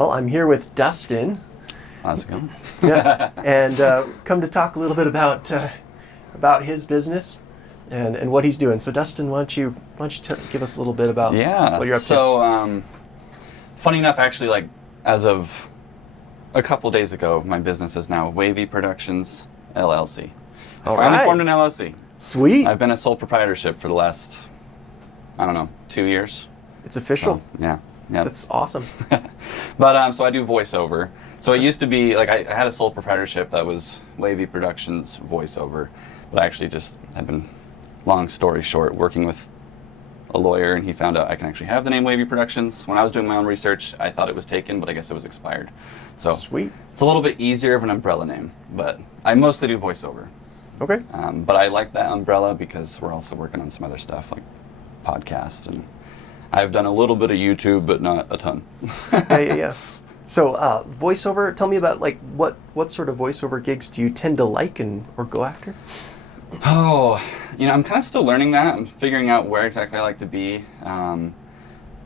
Well, I'm here with Dustin. How's it going? Yeah, and come to talk a little bit about his business and what he's doing. So, Dustin, why don't you give us a little bit about what you're up to? So, funny enough, actually, like as of a couple days ago, my business is now Wavy Productions LLC. I finally formed an LLC. Sweet. I've been a sole proprietorship for the last, 2 years. It's official. So, yeah. That's awesome. But so I do voiceover. So it used to be like I had a sole proprietorship that was Wavy Productions voiceover, but I actually just had been, long story short, working with a lawyer, and he found out I can actually have the name Wavy Productions. When I was doing my own research, I thought it was taken, but I guess it was expired. So Sweet. It's a little bit easier of an umbrella name, but I mostly do voiceover. Okay. But I like that umbrella because we're also working on some other stuff like podcast, and I've done a little bit of YouTube, but not a ton. Yeah. So voiceover, tell me about like what sort of voiceover gigs do you tend to like or go after? Oh, I'm kind of still learning that. I'm figuring out where exactly I like to be,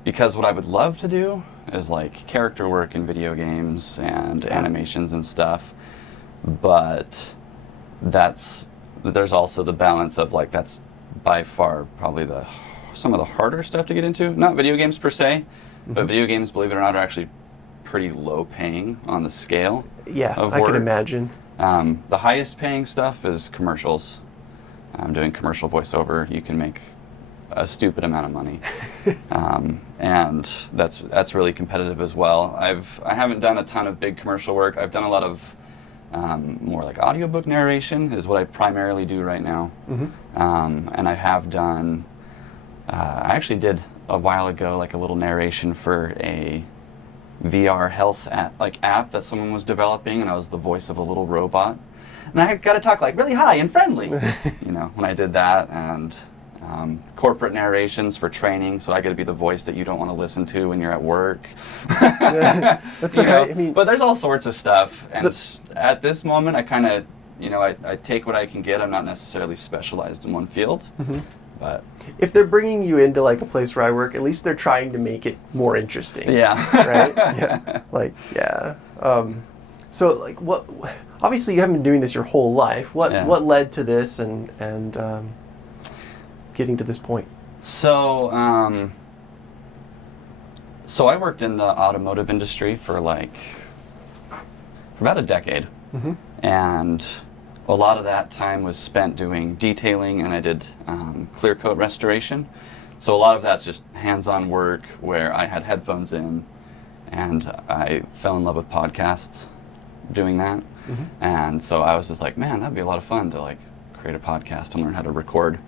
because what I would love to do is like character work in video games and animations and stuff, but there's also the balance of like that's by far probably some of the harder stuff to get into. Not video games per se, but video games, believe it or not, are actually pretty low paying on the scale of work. I can imagine. The highest paying stuff is commercials. Doing commercial voiceover, you can make a stupid amount of money, and that's really competitive as well. I haven't done a ton of big commercial work. I've done a lot of more like audiobook narration is what I primarily do right now. And I have done. I actually did a while ago like a little narration for a VR health app that someone was developing, and I was the voice of a little robot. And I got to talk like really high and friendly, when I did that, and corporate narrations for training, so I got to be the voice that you don't want to listen to when you're at work. That's okay. But there's all sorts of stuff, and at this moment, I kind of, I take what I can get. I'm not necessarily specialized in one field. But if they're bringing you into like a place where I work, at least they're trying to make it more interesting. Yeah. Right? So like what? Obviously, you haven't been doing this your whole life. What led to this and getting to this point? So I worked in the automotive industry for about a decade, and a lot of that time was spent doing detailing, and I did clear coat restoration. So a lot of that's just hands-on work where I had headphones in, and I fell in love with podcasts doing that. And so I was just like, man, that'd be a lot of fun to like create a podcast and learn how to record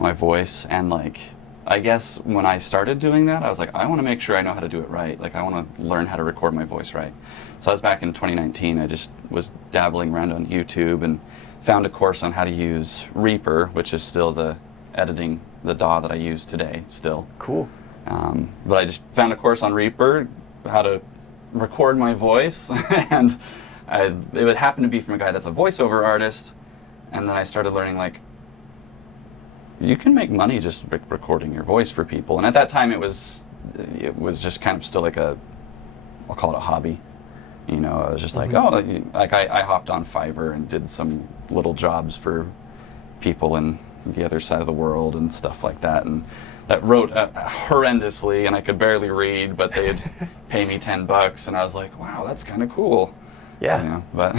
my voice. And like, I guess when I started doing that, I was like, I want to make sure I know how to do it right. Like, I want to learn how to record my voice right. So that was back in 2019. I just was dabbling around on YouTube and found a course on how to use Reaper, which is still the DAW that I use today still. Cool. But I just found a course on Reaper, how to record my voice, and it would happen to be from a guy that's a voiceover artist, and then I started learning like, you can make money just recording your voice for people. And at that time, it was just kind of still like I'll call it a hobby. I was just like, I hopped on Fiverr and did some little jobs for people in the other side of the world and stuff like that. And that wrote horrendously, and I could barely read, but they'd pay me $10, and I was like, wow, that's kind of cool. Yeah. But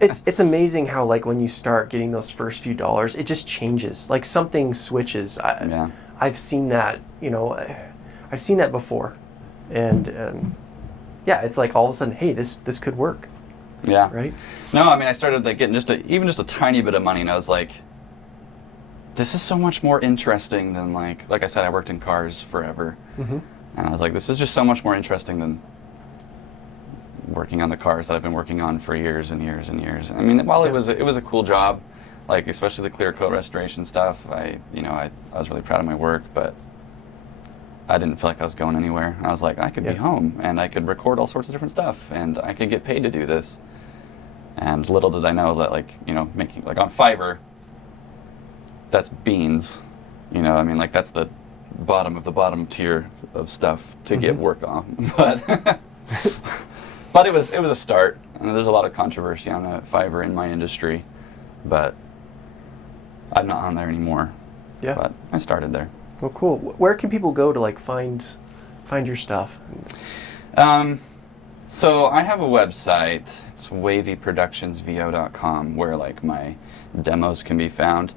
it's amazing how like when you start getting those first few dollars, it just changes. Like something switches. I've seen that. I've seen that before, and it's like all of a sudden, hey, this could work. Yeah. Right. No, I mean, I started like getting even just a tiny bit of money, and I was like, this is so much more interesting than like I said, I worked in cars forever, and I was like, this is just so much more interesting than working on the cars that I've been working on for years and years and years. I mean, while it was a cool job, like especially the clear coat restoration stuff, I was really proud of my work, but I didn't feel like I was going anywhere. I was like, I could be home and I could record all sorts of different stuff and I could get paid to do this. And little did I know that making like on Fiverr, that's beans. That's the bottom of the bottom tier of stuff to get work on. But But it was a start. And there's a lot of controversy on that Fiverr in my industry, but I'm not on there anymore. Yeah. But I started there. Well, cool. Where can people go to like find your stuff? So I have a website. It's wavyproductionsvo.com, where like my demos can be found.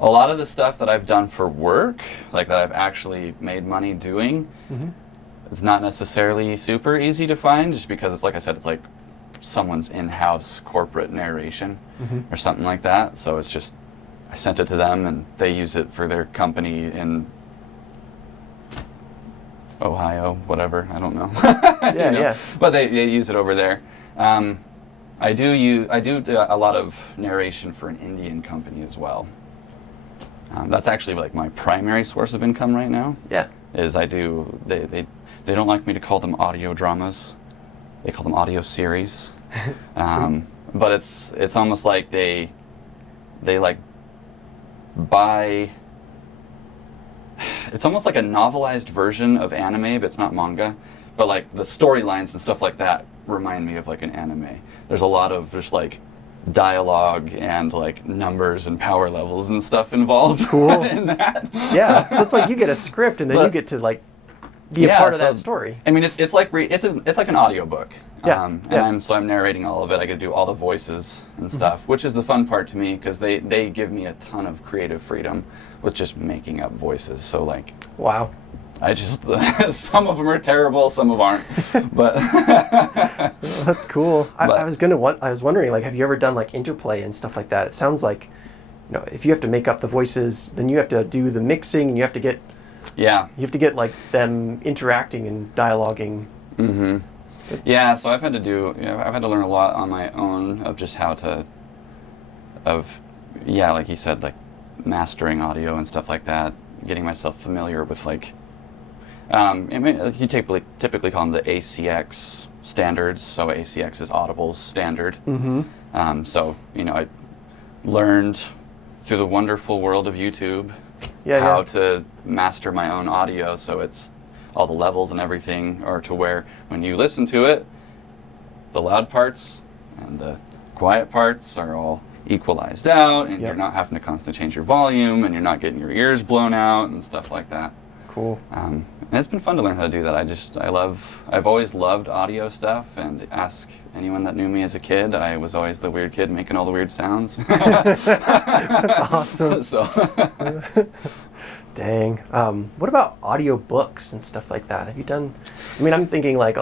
A lot of the stuff that I've done for work, like that I've actually made money doing, it's not necessarily super easy to find, just because it's, like I said, it's like someone's in-house corporate narration or something like that. So it's just, I sent it to them and they use it for their company in Ohio, whatever, I don't know. Yeah, yeah. But they use it over there. I do a lot of narration for an Indian company as well. That's actually like my primary source of income right now. Yeah. Is I do, they don't like me to call them audio dramas. They call them audio series. But it's almost like they like buy, it's almost like a novelized version of anime, but it's not manga. But like the storylines and stuff like that remind me of like an anime. There's a lot of just like dialogue and like numbers and power levels and stuff involved. Cool. In that. Yeah, so it's like you get a script and then you get to like be a part of that story. I mean, it's like an audiobook. Yeah. I'm narrating all of it. I get to do all the voices and stuff, which is the fun part to me, because they give me a ton of creative freedom with just making up voices. So like, wow. I just some of them are terrible, some of them aren't. But Well, that's cool. I was wondering, like, have you ever done like interplay and stuff like that? It sounds like, you know, if you have to make up the voices, then you have to do the mixing, and you have to get like them interacting and dialoguing. Yeah, so I've had to learn a lot on my own of just how to, like you said, like mastering audio and stuff like that, getting myself familiar with like, you typically call them the ACX standards. So ACX is Audible's standard. So, you know, I learned through the wonderful world of YouTube how to master my own audio, so it's all the levels and everything are to where when you listen to it, the loud parts and the quiet parts are all equalized out, and you're not having to constantly change your volume, and you're not getting your ears blown out and stuff like that. Cool. And it's been fun to learn how to do that. I've always loved audio stuff, and ask anyone that knew me as a kid, I was always the weird kid making all the weird sounds. That's awesome. So. Dang. What about audio books and stuff like that? Have you done? I mean, I'm thinking like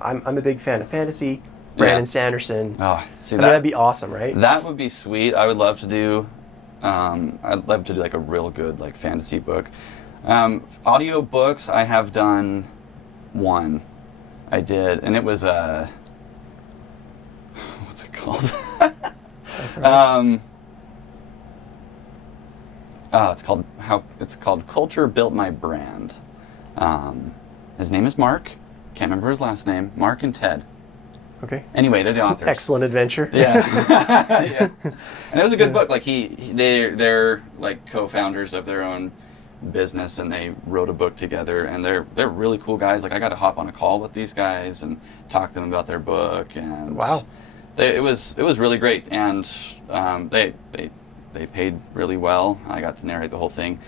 I'm a big fan of fantasy. Brandon Sanderson. Oh, see, that'd be awesome, right? That would be sweet. I would love to do. I'd love to do like a real good like fantasy book. Audio books, I have done one. I did, and it was what's it called? That's right. It's called Culture Built My Brand. His name is Mark. Can't remember his last name. Mark and Ted. Okay. Anyway, they're the authors. Excellent adventure. Yeah. Yeah. And it was a good book. Like they're like co-founders of their own business, and they wrote a book together, and they're really cool guys. Like I got to hop on a call with these guys and talk to them about their book, and wow. It was really great, and they paid really well. I got to narrate the whole thing.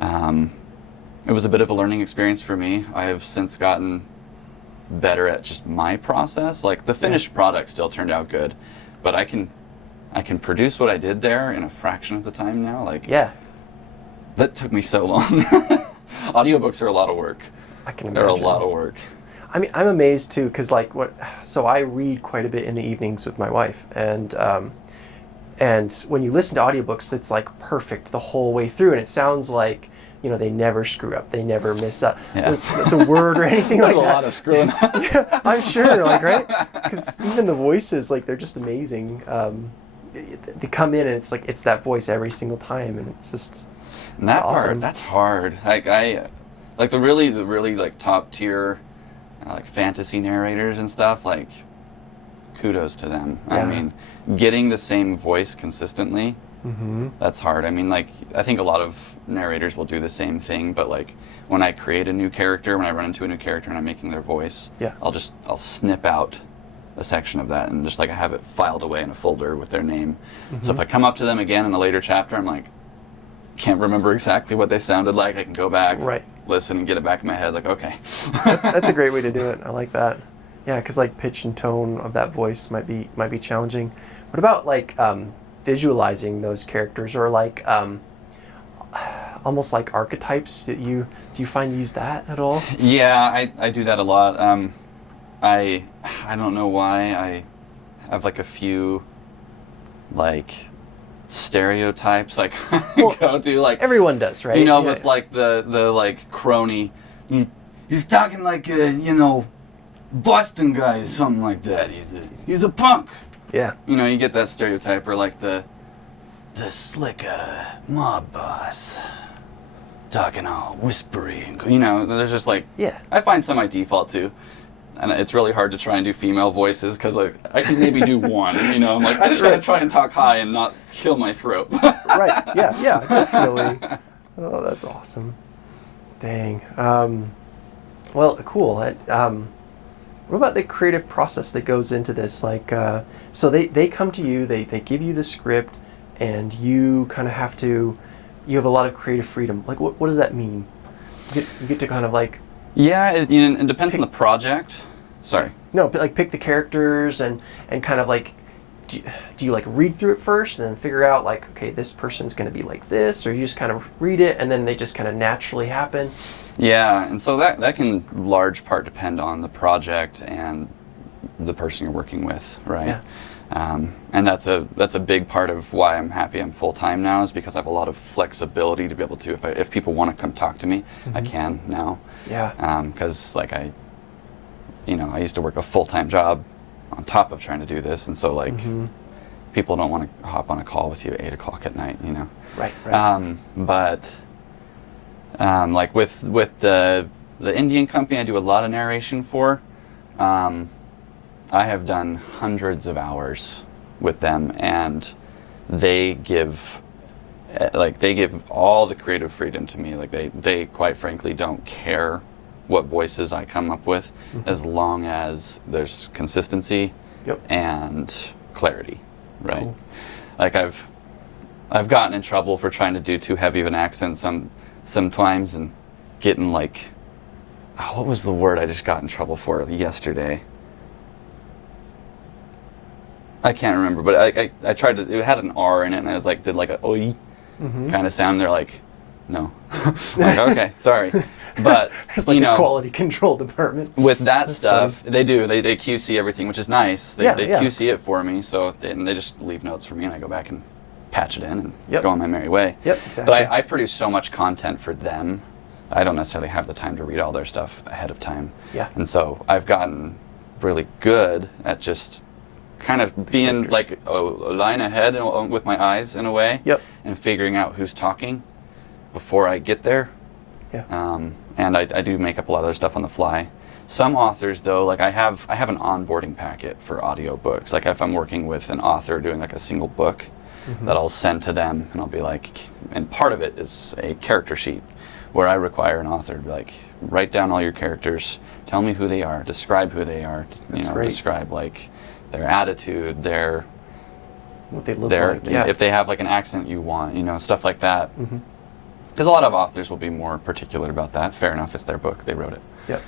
It was a bit of a learning experience for me. I have since gotten better at just my process. Like the finished product still turned out good, but I can produce what I did there in a fraction of the time now. Like that took me so long. Audiobooks are a lot of work. I can imagine. They're a lot of work. I mean, I'm amazed too, because like so I read quite a bit in the evenings with my wife, and when you listen to audiobooks, it's like perfect the whole way through, and it sounds like, you know, they never screw up, they never miss a word or anything like that. There's a lot of screwing up. Yeah, I'm sure, like, right? Because even the voices, like, they're just amazing. They come in and it's like, it's that voice every single time, and it's just, and that awesome. part, that's hard. Like the really like top tier, like fantasy narrators and stuff, like kudos to them. Yeah. I mean, getting the same voice consistently, that's hard. I mean, like, I think a lot of narrators will do the same thing, but like when I create a new character, when I run into a new character and I'm making their voice, I'll snip out a section of that, and just like I have it filed away in a folder with their name. So if I come up to them again in a later chapter, I'm like, can't remember exactly what they sounded like, I can go back, listen, and get it back in my head, like, okay. That's a great way to do it. I like that. Yeah, because like pitch and tone of that voice might be challenging. What about like visualizing those characters, or like almost like archetypes? Do you find you use that at all? Yeah, I do that a lot. I don't know why I have like a few like stereotypes I go to, like everyone does, right? With like the like crony, he's talking like a Boston guy or something like that. He's a punk. Yeah. You get that stereotype, or like the slick mob boss talking all whispery, and there's just like, I find some I default to. And it's really hard to try and do female voices because like I can maybe do one, I'm like, I just gotta try and talk high and not kill my throat. Right, yeah, definitely. Oh, that's awesome. Dang. Well, cool. What about the creative process that goes into this? Like, so they come to you, they give you the script, and you kind of you have a lot of creative freedom. Like, what does that mean? You get to kind of like... Yeah, it depends on the project. Sorry. No, but like pick the characters and kind of like, do you like read through it first and then figure out like, okay, this person's going to be like this, or you just kind of read it and then they just kind of naturally happen? Yeah, and so that can large part depend on the project and the person you're working with, right? Yeah. And that's a big part of why I'm happy I'm full-time now, is because I have a lot of flexibility to be able to, if people want to come talk to me, I can now. Yeah. Because like I used to work a full-time job on top of trying to do this, and so like people don't want to hop on a call with you at 8 o'clock at night, Right. But like with the Indian company I do a lot of narration for, I have done hundreds of hours with them, and they give all the creative freedom to me. Like they quite frankly don't care what voices I come up with, as long as there's consistency and clarity, right? Cool. Like I've gotten in trouble for trying to do too heavy of an accent sometimes, and getting like, what was the word I just got in trouble for yesterday? I can't remember, but I tried to, it had an R in it, and I was like, did like a oi kind of sound. They're like, no. Like, okay, sorry. But there's like a quality control department. With that stuff, funny. They do. They QC everything, which is nice. They QC it for me, so they just leave notes for me, and I go back and patch it in and go on my merry way. Yep, exactly. But I produce so much content for them, I don't necessarily have the time to read all their stuff ahead of time. Yeah. And so I've gotten really good at just kind of being like a line ahead with my eyes in a way, and figuring out who's talking before I get there. Yeah. And I do make up a lot of their stuff on the fly. Some authors, though, like I have an onboarding packet for audiobooks. Like if I'm working with an author doing like a single book, that I'll send to them, and I'll be like, and part of it is a character sheet where I require an author to be like, write down all your characters, tell me who they are, describe who they are, describe like their attitude, what they look like, if they have like an accent you want, stuff like that. Because a lot of authors will be more particular about that. Fair enough, it's their book, they wrote it. Yep.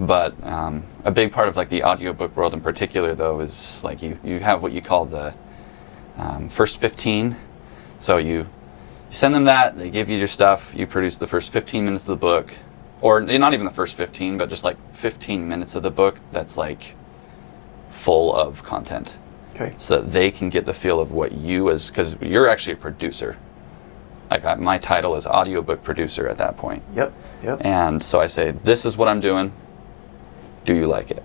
But a big part of like the audiobook world in particular, though, is like you have what you call the first 15. So you send them that, they give you your stuff, you produce the first 15 minutes of the book, or not even the first 15, but just like 15 minutes of the book that's like full of content. Okay. So that they can get the feel of what because you're actually a producer. Like my title is audiobook producer at that point. Yep. And so I say, this is what I'm doing. Do you like it?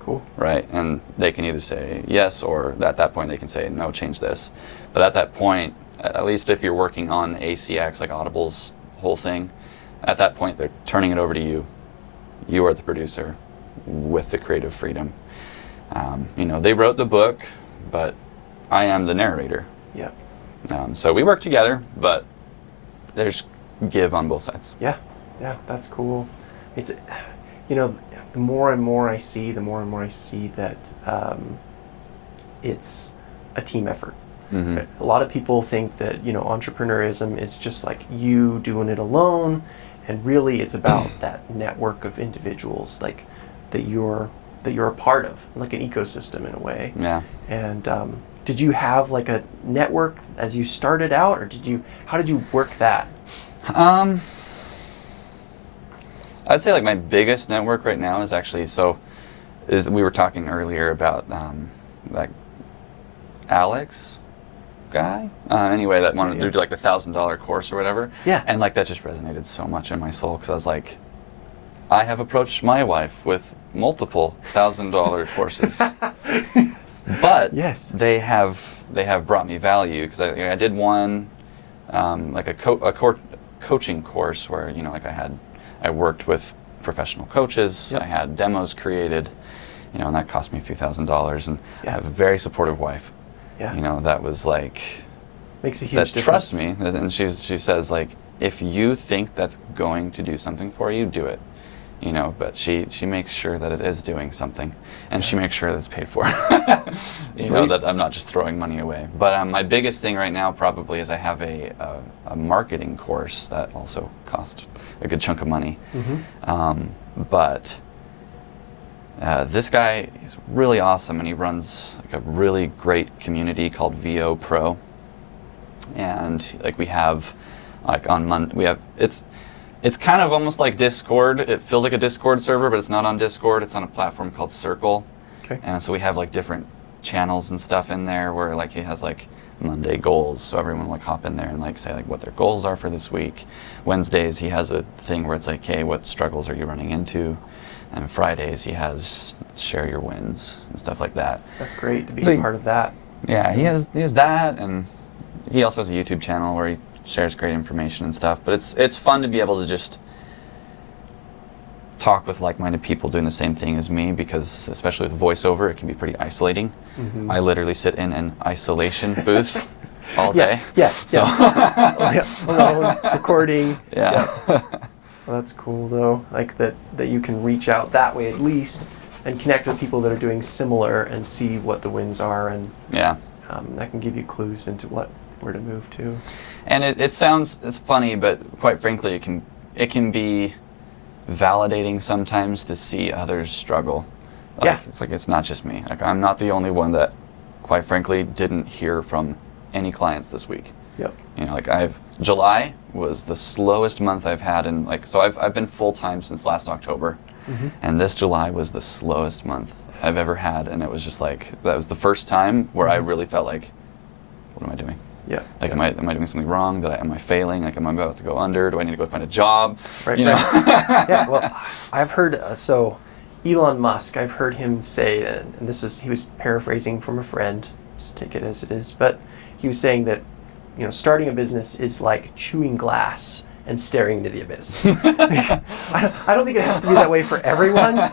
Cool. Right? And they can either say yes, or at that point they can say, no, change this. But at that point, at least if you're working on ACX, like Audible's whole thing, at that point they're turning it over to you. You are the producer with the creative freedom. They wrote the book, but I am the narrator. Yeah. So we work together, but there's give on both sides. Yeah, that's cool. It's, the more and more I see, that it's a team effort. Mm-hmm. A lot of people think that, entrepreneurism is just like you doing it alone, and really it's about that network of individuals like that you're a part of, like an ecosystem in a way. Yeah. And did you have like a network as you started out, or how did you work that? I'd say like my biggest network right now is actually, we were talking earlier about like Alex guy, anyway, that wanted to do like the $1,000 course or whatever. Yeah. And like that just resonated so much in my soul, because I was like, I have approached my wife with multiple $1,000 courses. Yes. But yes. they have brought me value, because I did one like a coaching course where like I worked with professional coaches. Yep. I had demos created, and that cost me a few $1,000s, and I have a very supportive wife. Yeah. That was like, makes a huge difference. That trusts me, and she says like, if you think that's going to do something for you, do it. But she makes sure that it is doing something, and she makes sure that it's paid for. That I'm not just throwing money away. But my biggest thing right now probably is I have a marketing course that also cost a good chunk of money. Mm-hmm. But this guy is really awesome, and he runs like a really great community called VO Pro. And like we have, like on Monday, it's kind of almost like Discord. It feels like a Discord server, but it's not on Discord. It's on a platform called Circle. Okay. And so we have like different channels and stuff in there where like he has like Monday goals, so everyone will like hop in there and like say like what their goals are for this week. Wednesdays he has a thing where it's like, hey, what struggles are you running into? And Fridays he has share your wins and stuff like that. That's great to be a part of that. Yeah, he has that, and he also has a YouTube channel where he shares great information and stuff. But it's fun to be able to just talk with like-minded people doing the same thing as me, because especially with voiceover, it can be pretty isolating. Mm-hmm. I literally sit in an isolation booth all day. Yeah. So alone, recording. Yeah. Well, that's cool though. Like that you can reach out that way at least and connect with people that are doing similar and see what the wins are, and that can give you clues into where to move to. And it's funny, but quite frankly, it can be validating sometimes to see others struggle. It's like it's not just me. Like I'm not the only one that, quite frankly, didn't hear from any clients this week. Yep. July was the slowest month I've had, and I've been full time since last October, and this July was the slowest month I've ever had, and it was just like that was the first time where I really felt like, what am I doing? Yeah. Like, am I doing something wrong? Am I failing? Like, am I about to go under? Do I need to go find a job? Right. You know? Yeah. Well, I've heard Elon Musk. I've heard him say, and he was paraphrasing from a friend. So take it as it is. But he was saying that, starting a business is like chewing glass and staring into the abyss. I don't think it has to be that way for everyone,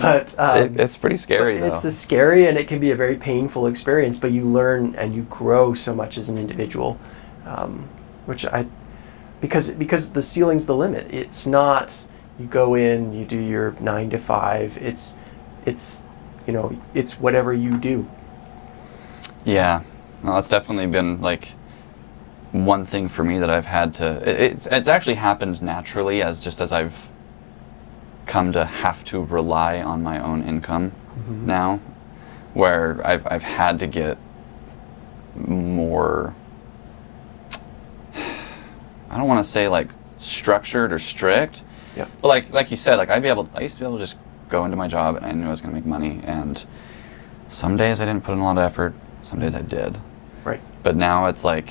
but it's pretty scary though. It's scary, and it can be a very painful experience, but you learn and you grow so much as an individual, because the ceiling's the limit. It's not you go in, you do your 9 to 5. It's whatever you do. Yeah, well, it's definitely been like one thing for me that I've had to. It's actually happened naturally as I've come to have to rely on my own income now, where I've had to get more. I don't want to say like structured or strict, but like you said, like I used to be able to just go into my job and I knew I was going to make money, and some days I didn't put in a lot of effort, some days I did. Right. But now it's like,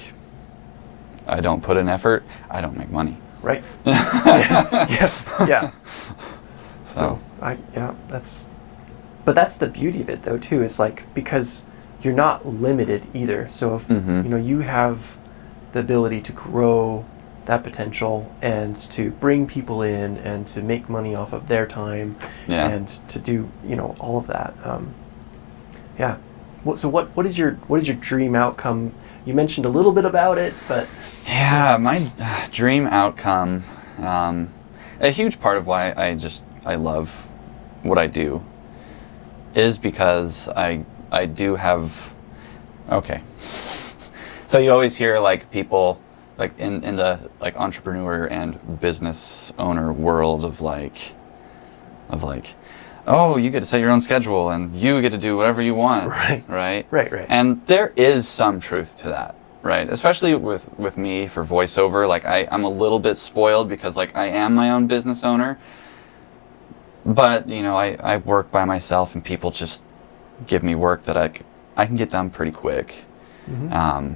I don't put in effort, I don't make money. Right. Yeah. So that's the beauty of it though too. It's like, because you're not limited either. So if you have the ability to grow that potential and to bring people in and to make money off of their time and to do all of that. So what is your dream outcome? You mentioned a little bit about it, but my dream outcome, a huge part of why I love what I do is because I do have, okay. So you always hear like people like in the like entrepreneur and business owner world of like, oh, you get to set your own schedule and you get to do whatever you want. Right. And there is some truth to that, right? Especially with me for voiceover, like I'm a little bit spoiled because like I am my own business owner, but you know, I work by myself and people just give me work that I can get done pretty quick. Mm-hmm.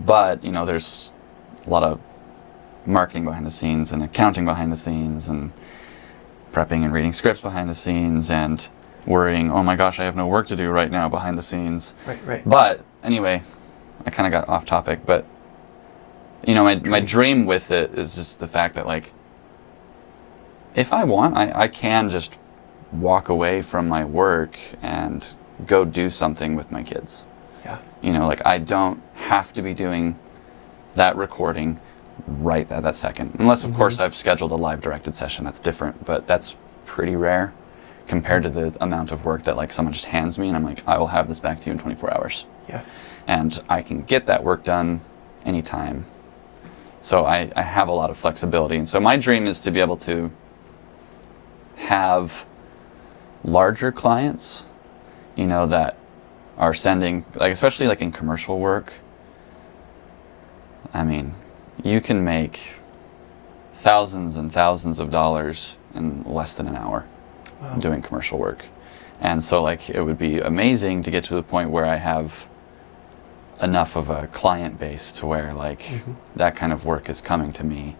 But you know, there's a lot of marketing behind the scenes and accounting behind the scenes and prepping and reading scripts behind the scenes and worrying, oh my gosh, I have no work to do right now behind the scenes. Right. But anyway, I kind of got off topic, but you know, my dream with it is just the fact that like, if I want, I can just walk away from my work and go do something with my kids. Yeah. You know, like I don't have to be doing that recording right at that second. Unless, of course, I've scheduled a live directed session. That's different, but that's pretty rare compared to the amount of work that like someone just hands me and I'm like, I will have this back to you in 24 hours. Yeah. And I can get that work done anytime. So I have a lot of flexibility. And so my dream is to be able to have larger clients, you know, that are sending, like especially like in commercial work. I mean, you can make thousands and thousands of dollars in less than an hour doing commercial work. And so like it would be amazing to get to the point where I have enough of a client base to where like that kind of work is coming to me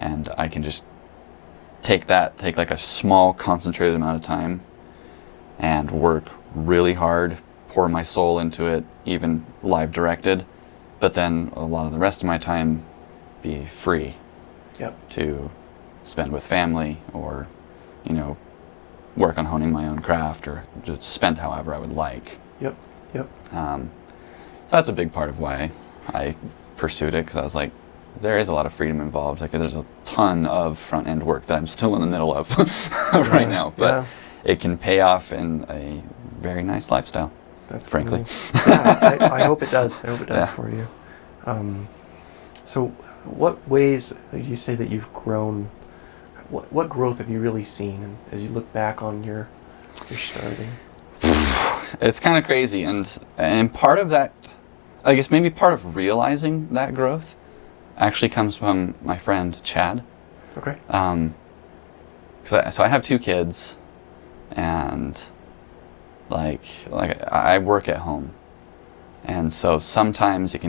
and I can just take like a small concentrated amount of time and work really hard, pour my soul into it, even live directed, but then a lot of the rest of my time be free to spend with family or, you know, work on honing my own craft or just spend however I would like. Yep. So that's a big part of why I pursued it, because I was like, there is a lot of freedom involved. Like there's a ton of front end work that I'm still in the middle of right now, but it can pay off in a very nice lifestyle. That's frankly. Yeah, I hope it does. I hope it does for you. So, what ways would you say that you've grown? What growth have you really seen as you look back on your starting? It's kind of crazy, and part of that, I guess maybe part of realizing that growth actually comes from my friend Chad. Okay. So I have 2 kids, and like I work at home, and so sometimes it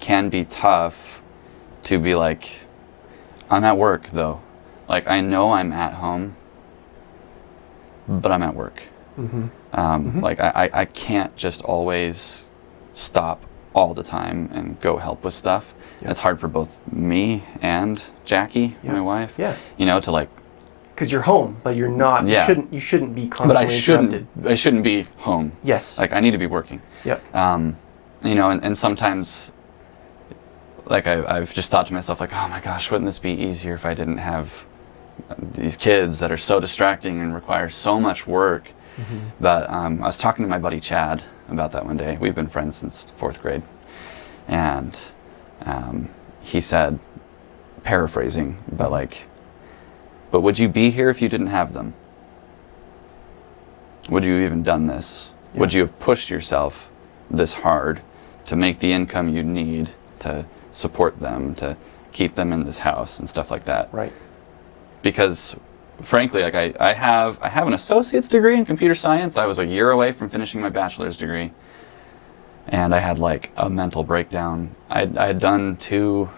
can be tough to be like, I'm at work though. Like I know I'm at home, but I'm at work. Like I can't just always stop all the time and go help with stuff. And it's hard for both me and Jackie, my wife. Yeah. You know, to like, because you're home, but you're not. Yeah. You shouldn't be constantly interrupted. I shouldn't be home. Yes. Like I need to be working. Yep. You know, and sometimes, like I've just thought to myself, like, oh my gosh, wouldn't this be easier if I didn't have these kids that are so distracting and require so much work? But I was talking to my buddy Chad about that one day. We've been friends since 4th grade, and he said, paraphrasing, but like, but would you be here if you didn't have them? Would you have even done this? Yeah. Would you have pushed yourself this hard to make the income you need to support them, to keep them in this house and stuff like that? Right. Because frankly, like I have an associate's degree in computer science. I was a year away from finishing my bachelor's degree, and I had like a mental breakdown. I had done 2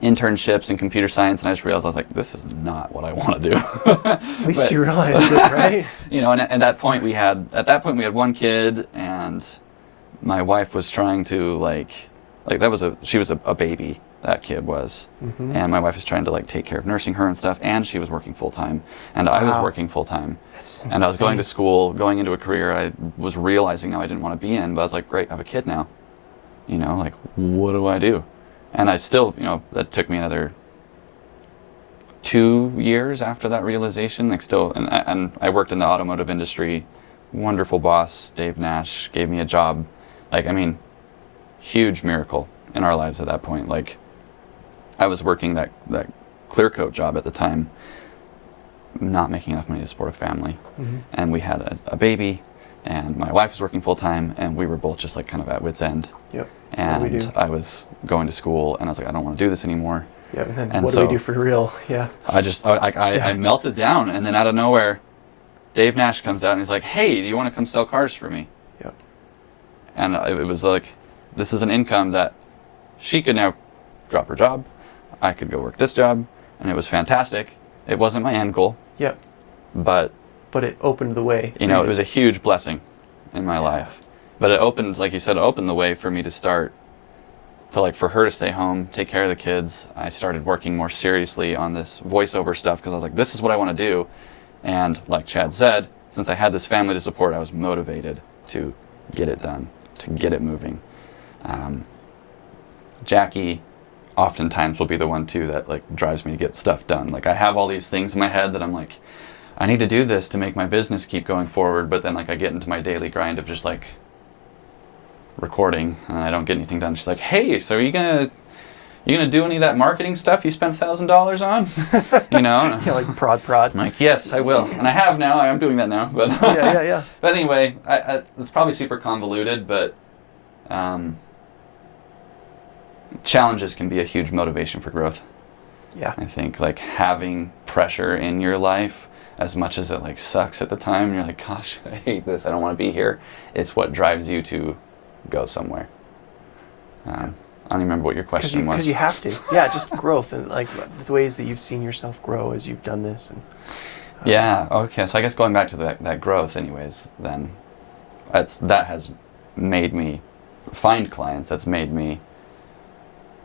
internships in computer science, and I just realized I was like, this is not what I want to do. At least you realized it, right? You know, and at that point we had 1 kid, and my wife was trying to like she was a baby. That kid was, and my wife was trying to like take care of nursing her and stuff, and she was working full time, and I was working full time, and I was going to school, going into a career I was realizing now I didn't want to be in, but I was like, great, I have a kid now, you know, like what do I do? And I still, you know, that took me another 2 years after that realization, like still, and I worked in the automotive industry. Wonderful boss, Dave Nash, gave me a job. Like, I mean, huge miracle in our lives at that point. Like, I was working that clear coat job at the time, not making enough money to support a family. And we had a baby, and my wife was working full time, and we were both just like kind of at wit's end. Yep. And I was going to school, and I was like, I don't want to do this anymore. Yeah, and then what do we do for real? Yeah. I melted down, and then out of nowhere, Dave Nash comes out and he's like, hey, do you want to come sell cars for me? Yep. And it was like, this is an income that she could now drop her job. I could go work this job, and it was fantastic. It wasn't my end goal. Yep. But it opened the way. You know, it was a huge blessing in my life. But it opened, like you said, it opened the way for me to start to, like, for her to stay home, take care of the kids. I started working more seriously on this voiceover stuff because I was like, this is what I want to do. And like Chad said, since I had this family to support, I was motivated to get it done, to get it moving. Jackie oftentimes will be the one too that like drives me to get stuff done. Like, I have all these things in my head that I'm like, I need to do this to make my business keep going forward, but then like I get into my daily grind of just like recording and I don't get anything done. She's like, hey, so are you gonna do any of that marketing stuff you spent $1,000 on? You know? Yeah, like prod. I'm like, yes, I will. And I have now. I'm doing that now. But yeah. But anyway, it's probably super convoluted, but challenges can be a huge motivation for growth. Yeah. I think like having pressure in your life, as much as it like sucks at the time, you're like, gosh, I hate this. I don't want to be here. It's what drives you to go somewhere. I don't even remember what your question was. Because you have to. Yeah, just growth and like the ways that you've seen yourself grow as you've done this. And yeah. Okay. So I guess going back to that growth, anyways, then that has made me find clients. That's made me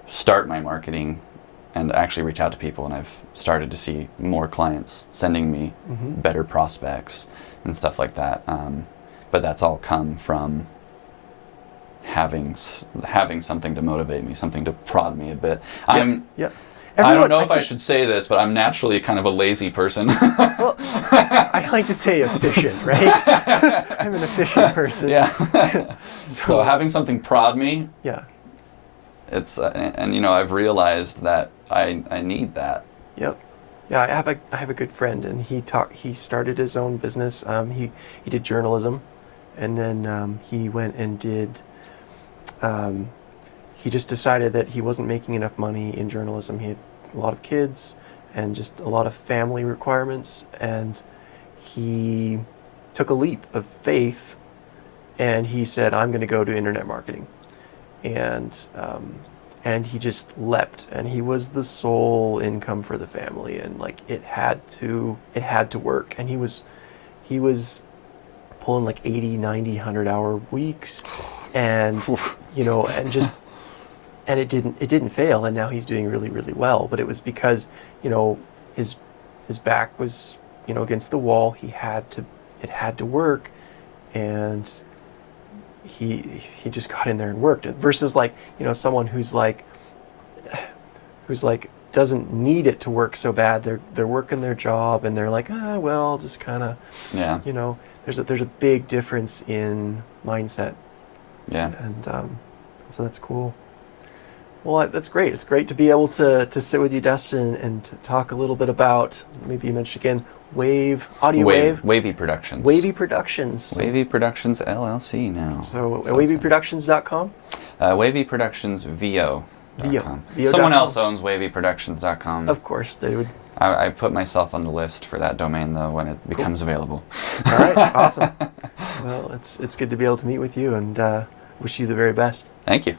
start my marketing and actually reach out to people, and I've started to see more clients sending me better prospects and stuff like that. But that's all come from having something to motivate me, something to prod me a bit. Yeah. I don't know if I should say this, but I'm naturally kind of a lazy person. Well, I like to say efficient, right? I'm an efficient person. Yeah. So having something prod me. Yeah. It's and you know, I've realized that I need that. Yep. Yeah, I have a good friend, and he started his own business. He did journalism, and then he went and did. He just decided that he wasn't making enough money in journalism. He had a lot of kids and just a lot of family requirements, and he took a leap of faith, and he said, "I'm going to go to internet marketing." And he just leapt, and he was the sole income for the family, and like it had to work, and he was pulling like 80, 90, 100-hour weeks, and you know, and it didn't fail, and now he's doing really, really well. But it was because, you know, his back was, you know, against the wall. It had to work, and he just got in there and worked. Versus like, you know, someone who's like doesn't need it to work so bad. They're working their job and they're like, well, just kind of, yeah. You know, there's a big difference in mindset. Yeah. And so that's cool. Well, that's great. It's great to be able to sit with you, Dustin, and to talk a little bit about, maybe you mentioned again, Wavy Productions. Wavy Productions. Wavy Productions LLC now. So wavyproductions.com? Wavyproductionsvo.com. Someone else owns wavyproductions.com. Of course, they would. I put myself on the list for that domain, though, when it becomes available. All right, awesome. Well, it's good to be able to meet with you, and wish you the very best. Thank you.